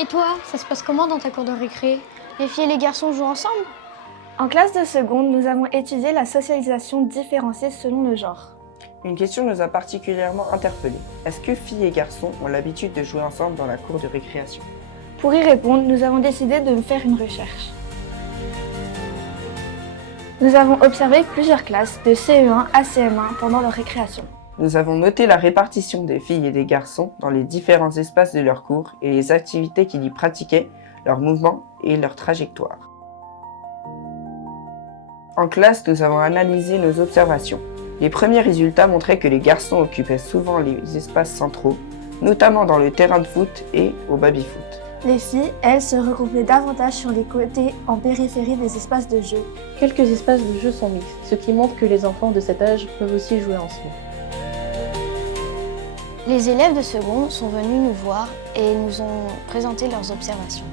Et toi, ça se passe comment dans ta cour de récré? Les filles et les garçons jouent ensemble? En classe de seconde, nous avons étudié la socialisation différenciée selon le genre. Une question nous a particulièrement interpellés. Est-ce que filles et garçons ont l'habitude de jouer ensemble dans la cour de récréation? Pour y répondre, nous avons décidé de faire une recherche. Nous avons observé plusieurs classes de CE1 à CM1 pendant leur récréation. Nous avons noté la répartition des filles et des garçons dans les différents espaces de leur cours et les activités qu'ils y pratiquaient, leurs mouvements et leurs trajectoires. En classe, nous avons analysé nos observations. Les premiers résultats montraient que les garçons occupaient souvent les espaces centraux, notamment dans le terrain de foot et au baby-foot. Les filles, elles, se regroupaient davantage sur les côtés en périphérie des espaces de jeu. Quelques espaces de jeu sont mixtes, ce qui montre que les enfants de cet âge peuvent aussi jouer ensemble. Les élèves de seconde sont venus nous voir et nous ont présenté leurs observations.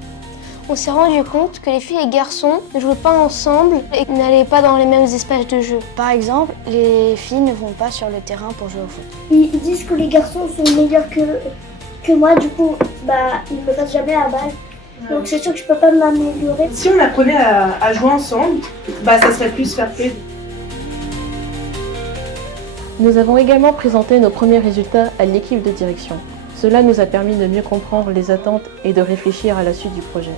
On s'est rendu compte que les filles et les garçons ne jouaient pas ensemble et n'allaient pas dans les mêmes espaces de jeu. Par exemple, les filles ne vont pas sur le terrain pour jouer au foot. Ils disent que les garçons sont meilleurs que moi, du coup, ils me passent jamais la balle. Donc c'est sûr que je peux pas m'améliorer. Si on apprenait à jouer ensemble, ça serait plus fair-play. Nous avons également présenté nos premiers résultats à l'équipe de direction. Cela nous a permis de mieux comprendre les attentes et de réfléchir à la suite du projet.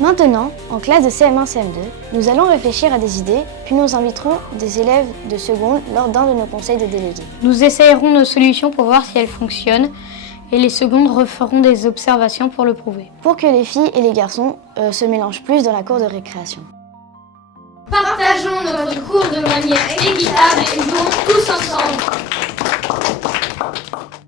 Maintenant, en classe de CM1-CM2, nous allons réfléchir à des idées, puis nous inviterons des élèves de seconde lors d'un de nos conseils de délégués. Nous essayerons nos solutions pour voir si elles fonctionnent et les secondes referont des observations pour le prouver. Pour que les filles et les garçons se mélangent plus dans la cour de récréation. Partageons notre cours de manière équitable et jouons tous ensemble.